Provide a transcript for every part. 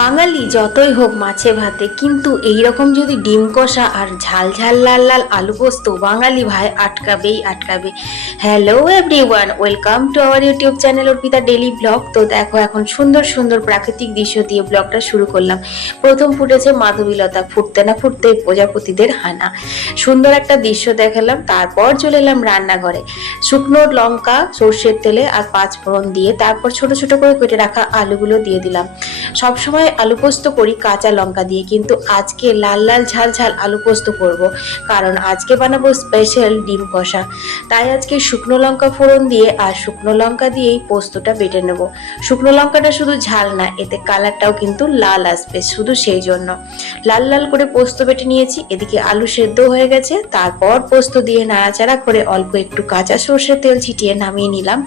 বাঙালি যতই হোক মাছে ভাতে, কিন্তু এই রকম যদি ডিম কষা আর ঝাল ঝাল লাল লাল আলু পোস্ত, বাঙালি ভাই আটকাবেই আটকাবে। Hello everyone, welcome to our YouTube channel Arpita daily blog. তো দেখো, এখন সুন্দর সুন্দর প্রাকৃতিক দৃশ্য দিয়ে ব্লগটা শুরু করলাম। প্রথম ফুটেছে মাধবীলতা, ফুটতে না ফুটতে প্রজাপতিদের হানা। সুন্দর একটা দৃশ্য দেখালাম, তারপর চলে এলাম রান্নাঘরে। শুকনো লঙ্কা সর্ষের তেলে আর পাঁচ ফোড়ন দিয়ে তারপর ছোট ছোট করে কেটে রাখা আলুগুলো দিয়ে দিলাম। সবসময় আলু পোস্ত করি কাঁচা লঙ্কা দিয়ে, কিন্তু আজকে লাল লাল ঝাল ঝাল আলু পোস্ত করব, কারণ আজকে বানাবো স্পেশাল ডিম কষা। তাই আজকে শুকনো লঙ্কা ফোড়ন দিয়ে আর শুকনো লঙ্কা দিয়েই পোস্তটা বেটে নেব। শুকনো লঙ্কাটা শুধু ঝাল না, এতে কালারটাও কিন্তু লাল আসবে, শুধু সেই জন্য লাল লাল করে পোস্ত বেটে নিয়েছি। এদিকে আলু সেদ্ধ হয়ে গেছে, তারপর পোস্ত দিয়ে নাড়াচাড়া করে অল্প একটু কাঁচা সর্ষের তেল ছিটিয়ে নামিয়ে নিলাম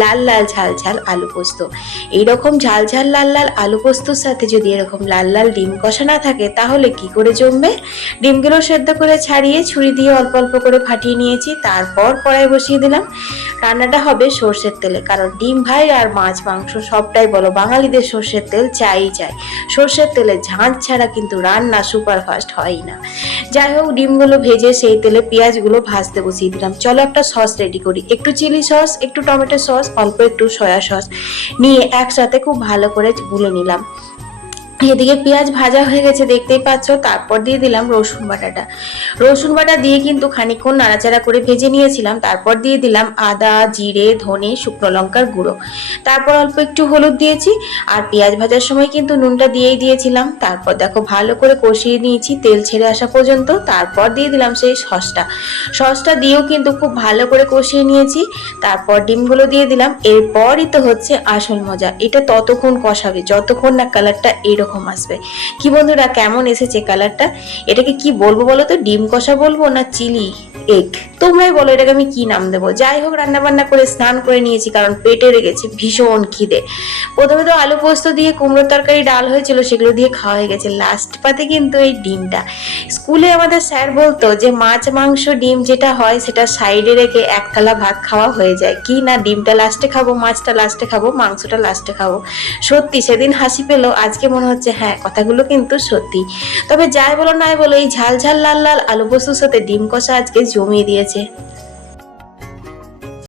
লাল লাল ঝাল ঝাল আলু পোস্ত। এইরকম ঝাল ঝাল লাল লাল আলু পোস্তর সাথে যদি এরকম লাল লাল ডিম কষা না থাকে, তাহলে কি করে জমবে। ডিমগুলো সেদ্ধ করে ছাড়িয়ে ছুরি দিয়ে অল্প অল্প করে ফাটিয়ে নিয়েছি, তারপর কড়াই বসিয়ে দিলাম। রান্নাটা হবে সর্ষের তেলে, কারণ ডিম ভাই আর মাছ মাংস সবটাই বলো, বাঙালিদের সর্ষের তেল চাই। সর্ষের তেলে ঝাঁঝ ছাড়া কিন্তু রান্না সুপারফাস্ট হয় না। যাই হোক, ডিমগুলো ভেজে সেই তেলে পেঁয়াজগুলো ভাজতে বসিয়ে দিলাম। চলো একটা সস রেডি করি। একটু চিলি সস, একটু টমেটো সস, অল্প একটু সয়া সস নিয়ে একসাথে খুব ভালো করে গুলে নিলাম। এদিকে পেঁয়াজ ভাজা হয়ে গেছে দেখতেই পাচ্ছ, তারপর দিয়ে দিলাম রসুন বাটাটা। রসুন বাটা দিয়ে কিন্তু খানিকক্ষণ নাড়াচাড়া করে ভেজে নিয়েছিলাম। তারপর দিয়ে দিলাম আদা, জিরে, ধনে, শুকনো লঙ্কার গুঁড়ো। তারপর অল্প একটু হলুদ দিয়েছি, আর পেঁয়াজ ভাজার সময় কিন্তু নুনটা দিয়েই দিয়েছিলাম। তারপর দেখো ভালো করে কষিয়ে নিয়েছি তেল ছেড়ে আসা পর্যন্ত। তারপর দিয়ে দিলাম সেই সসটা দিয়েও কিন্তু খুব ভালো করে কষিয়ে নিয়েছি। তারপর ডিমগুলো দিয়ে দিলাম। এরপরই তো হচ্ছে আসল মজা, এটা ততক্ষণ কষাবে যতক্ষণ না কালারটা এরকম আসবে। কি বন্ধুরা, কেমন এসেছে কালারটা? এটাকে কি বলবো বলো তো? ডিম কষা বলবো না চিলি এগ? তোমরাই বলো এটাকে আমি কি নাম দেবো। যাই হোক, রান্না বান্না করে স্নান করে নিয়েছি, কারণ পেটে রেগেছে ভীষণ খিদে। প্রথমে তো আলু পোস্ত দিয়ে কুমড়োর তরকারি ডাল হয়েছিল, সেগুলো দিয়ে খাওয়া হয়ে গেছে। লাস্ট পাতে কিন্তু এই ডিমটা। স্কুলে আমাদের স্যার বলতো যে মাছ মাংস ডিম যেটা হয় সেটা সাইডে রেখে এক থালা ভাত খাওয়া হয়ে যায়, কি না ডিমটা লাস্টে খাবো, মাছটা লাস্টে খাবো, মাংসটা লাস্টে খাবো। সত্যি সেদিন হাসি পেলো, আজকে মনে হচ্ছে হ্যাঁ, কথাগুলো কিন্তু সত্যি। তবে যাই বলো নাই বলো, এই ঝাল ঝাল লাল লাল আলু পোস্তর সাথে ডিম কষা আজকে জমিয়ে দিয়েছে।